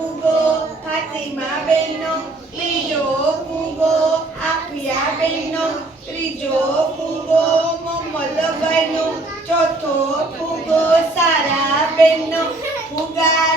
ફૂગો ફાતિમા બેનનો લીજો ફૂગો આફિયા બેનનો, ત્રીજો ફૂગો મોહમ્મદભાઈનો, ચોથો ફૂગો સારા બેનનો ફુગા